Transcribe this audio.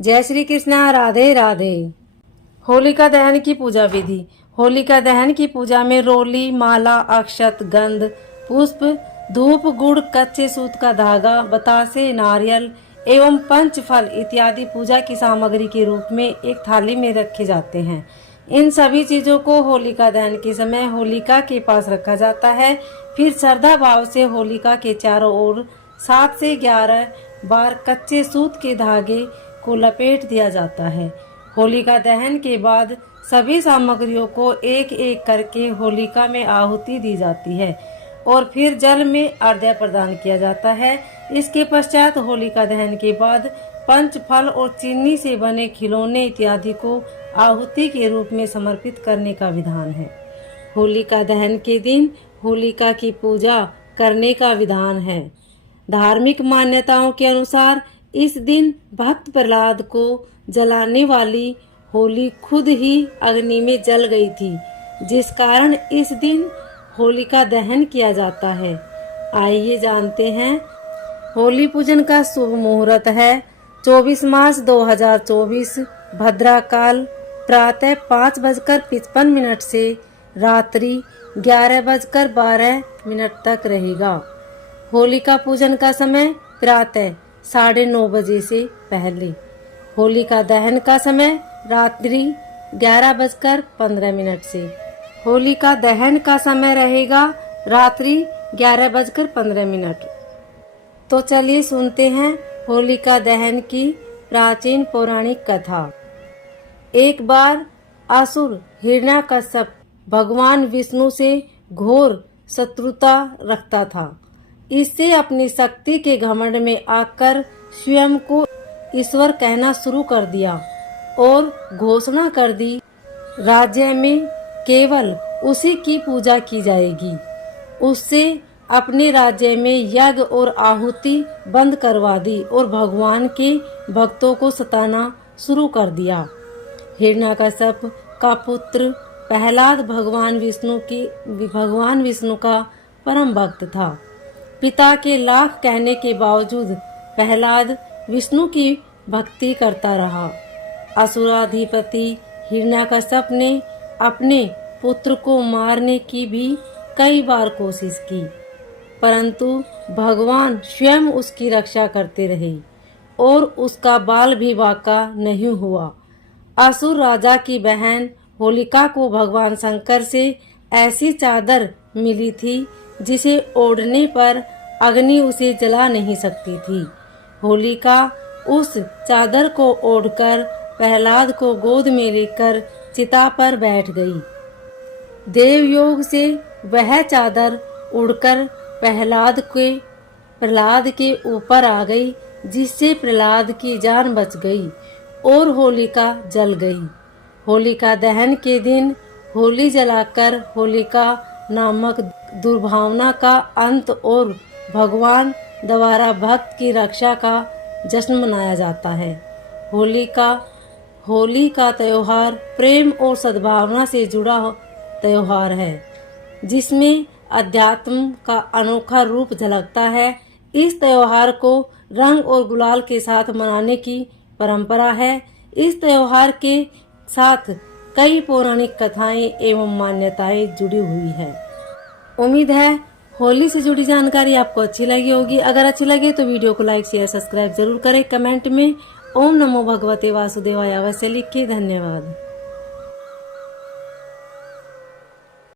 जय श्री कृष्णा। राधे राधे। होलिका दहन की पूजा विधि। होलिका दहन की पूजा में रोली, माला, अक्षत, गंध, पुष्प, धूप, गुड़, कच्चे सूत का धागा, बतासे, नारियल एवं पंच फल इत्यादि पूजा की सामग्री के रूप में एक थाली में रखे जाते हैं। इन सभी चीजों को होलिका दहन के समय होलिका के पास रखा जाता है। फिर श्रद्धा भाव से होलिका के चारों ओर 7 से 11 बार कच्चे सूत के धागे को लपेट दिया जाता है। होलिका दहन के बाद सभी सामग्रियों को एक एक करके होलिका में आहुति दी जाती है और फिर जल में अर्घ्य प्रदान किया जाता है। इसके पश्चात होलिका दहन के बाद पंच फल और चीनी से बने खिलौने इत्यादि को आहुति के रूप में समर्पित करने का विधान है। होलिका दहन के दिन होलिका की पूजा करने का विधान है। धार्मिक मान्यताओं के अनुसार इस दिन भक्त प्रहलाद को जलाने वाली होली खुद ही अग्नि में जल गई थी, जिस कारण इस दिन होलिका दहन किया जाता है। आइए जानते हैं। होली पूजन का शुभ मुहूर्त है 24 मार्च 2024 भद्राकाल प्रातः 5:55 से रात्रि 11:12 तक रहेगा। होलिका पूजन का समय प्रातः 9:30 बजे से पहले। होलिका दहन का समय रात्रि 11:15 से। होलिका दहन का समय रहेगा रात्रि 11:15। तो चलिए सुनते हैं होलिका दहन की प्राचीन पौराणिक कथा। एक बार असुर हिरण्याकश्यप भगवान विष्णु से घोर शत्रुता रखता था। इससे अपनी शक्ति के घमंड में आकर स्वयं को ईश्वर कहना शुरू कर दिया और घोषणा कर दी, राज्य में केवल उसी की पूजा की जाएगी। उससे अपने राज्य में यज्ञ और आहुति बंद करवा दी और भगवान के भक्तों को सताना शुरू कर दिया। हिरण्याकश्यप का पुत्र प्रहलाद भगवान विष्णु का परम भक्त था। पिता के लाख कहने के बावजूद प्रहलाद विष्णु की भक्ति करता रहा। असुराधिपति हिरण्याकश्यप ने अपने पुत्र को मारने की भी कई बार कोशिश की, परंतु भगवान स्वयं उसकी रक्षा करते रहे और उसका बाल भी बाका नहीं हुआ। असुर राजा की बहन होलिका को भगवान शंकर से ऐसी चादर मिली थी जिसे ओढ़ने पर अग्नि उसे जला नहीं सकती थी। होलिका उस चादर को ओढ़कर प्रहलाद को गोद में लेकर चिता पर बैठ गई। देवयोग से वह चादर उड़कर प्रहलाद के ऊपर आ गई, जिससे प्रहलाद की जान बच गई और होलिका जल गई। होलिका दहन के दिन होली जलाकर होलिका नामक दुर्भावना का अंत और भगवान द्वारा भक्त की रक्षा का जश्न मनाया जाता है। होली का त्योहार प्रेम और सद्भावना से जुड़ा त्योहार है, जिसमें अध्यात्म का अनोखा रूप झलकता है। इस त्योहार को रंग और गुलाल के साथ मनाने की परंपरा है। इस त्योहार के साथ कई पौराणिक कथाएं एवं मान्यताएं जुड़ी हुई है। उम्मीद है होली से जुड़ी जानकारी आपको अच्छी लगी होगी। अगर अच्छी लगे तो वीडियो को लाइक शेयर सब्सक्राइब जरूर करें। कमेंट में ओम नमो भगवते वासुदेवाय अवश्य लिखिए। धन्यवाद।